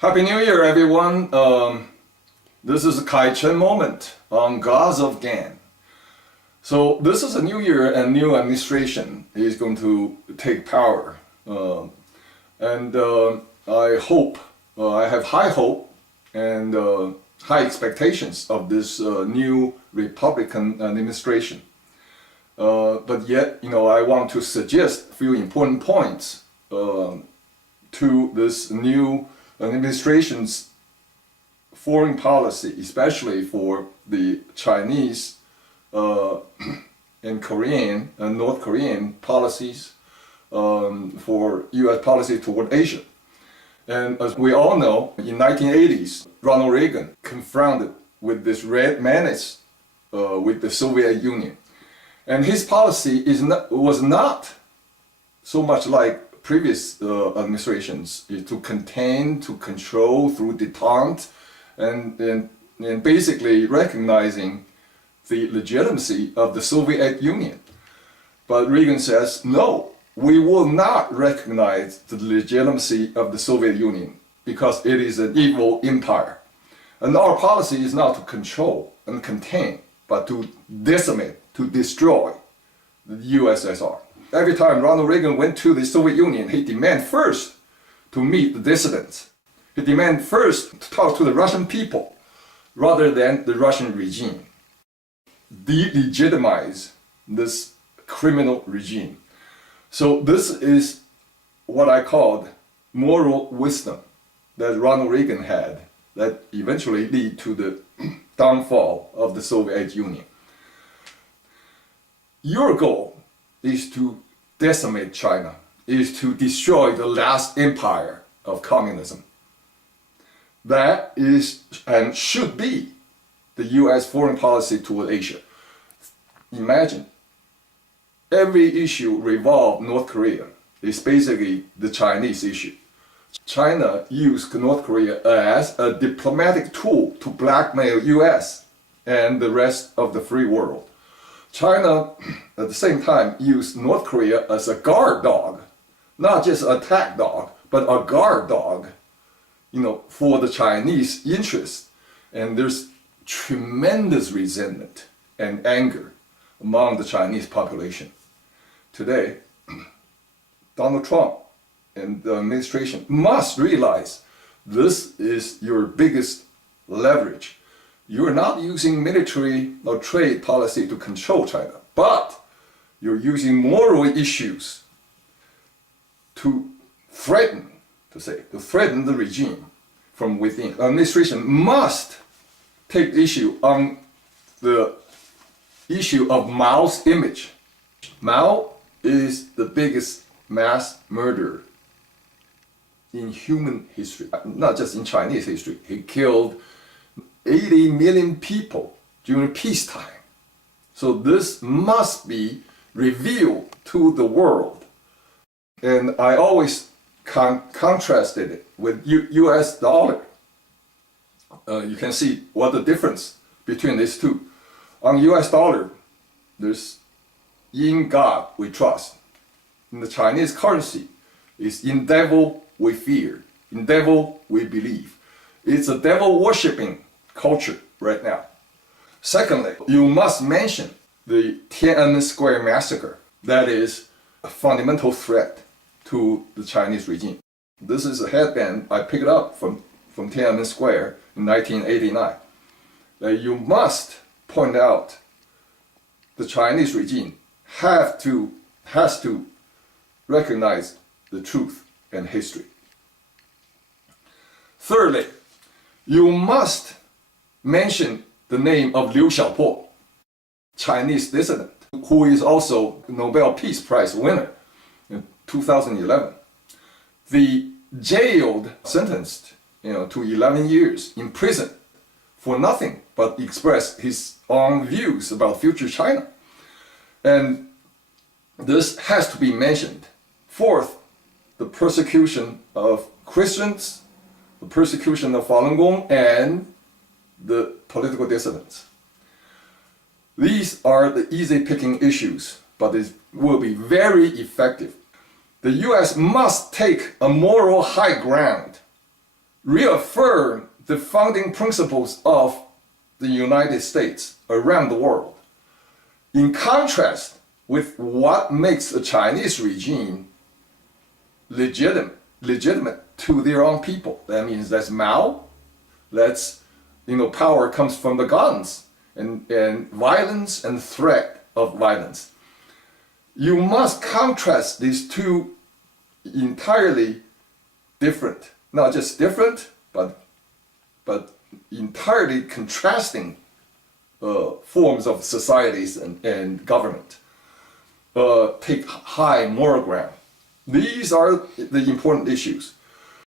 Happy New Year, everyone. This is a Chen moment on Glazov gang. So this is a new year and new administration is going to take power. I hope, I have high hope and high expectations of this new Republican administration. But yet, I want to suggest a few important points to this new administration's foreign policy, especially for the Chinese and Korean and North Korean policies for U.S. policy toward Asia. And as we all know, in 1980s, Ronald Reagan confronted with this red menace with the Soviet Union. And his policy was not so much like previous administrations, to contain, to control through detente, and basically recognizing the legitimacy of the Soviet Union. But Reagan says, no, we will not recognize the legitimacy of the Soviet Union because it is an evil empire. And our policy is not to control and contain, but to decimate, to destroy the USSR. Every time Ronald Reagan went to the Soviet Union, he demanded first to meet the dissidents. He demanded first to talk to the Russian people rather than the Russian regime. Delegitimize this criminal regime. So this is what I called moral wisdom that Ronald Reagan had that eventually lead to the downfall of the Soviet Union. Your goal is to decimate China, is to destroy the last empire of communism. That is and should be the U.S. foreign policy toward Asia. Imagine, every issue revolves North Korea. It's basically the Chinese issue. China used North Korea as a diplomatic tool to blackmail U.S. and the rest of the free world. China, at the same time, used North Korea as a guard dog, not just an attack dog, but a guard dog, for the Chinese interests. And there's tremendous resentment and anger among the Chinese population. Today, Donald Trump and the administration must realize this is your biggest leverage. You're not using military or trade policy to control China, but you're using moral issues to threaten the regime from within. The administration must take issue on the issue of Mao's image. Mao is the biggest mass murderer in human history, not just in Chinese history. He killed 80 million people during peacetime. So this must be revealed to the world. And I always contrasted it with US dollar. You can see what the difference between these two. On US dollar, there's in God we trust. In the Chinese currency, it's in devil we fear, in devil we believe. It's a devil worshipping culture right now. Secondly, you must mention the Tiananmen Square massacre. That is a fundamental threat to the Chinese regime. This is a headband I picked up from Tiananmen Square in 1989. You must point out the Chinese regime has to recognize the truth and history. Thirdly, you must mention the name of Liu Xiaobo, Chinese dissident, who is also Nobel Peace Prize winner in 2011. The jailed, sentenced, to 11 years in prison for nothing but express his own views about future China. And this has to be mentioned. Fourth, the persecution of Christians, the persecution of Falun Gong, and the political dissidents. These are the easy picking issues, but it will be very effective. The US must take a moral high ground reaffirm the founding principles of the United States around the world, in contrast with what makes a Chinese regime legitimate to their own people. That means that's Mao, that's, power comes from the guns and violence and threat of violence. You must contrast these two entirely different, not just different, but entirely contrasting forms of societies and government. Take high moral ground. These are the important issues.